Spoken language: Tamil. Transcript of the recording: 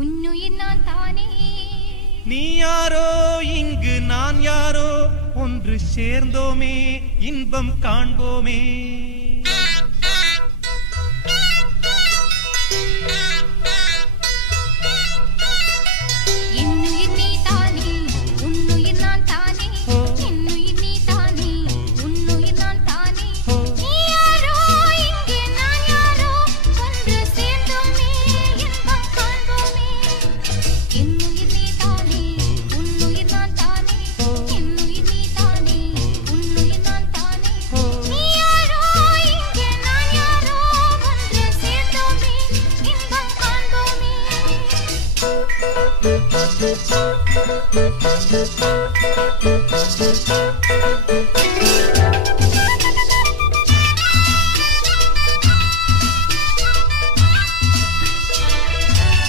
உன்னுயிர் நான் தானே. நீ யாரோ இங்கு நான் யாரோ, ஒன்று சேர்ந்தோமே இன்பம் காண்போமே. Thank you.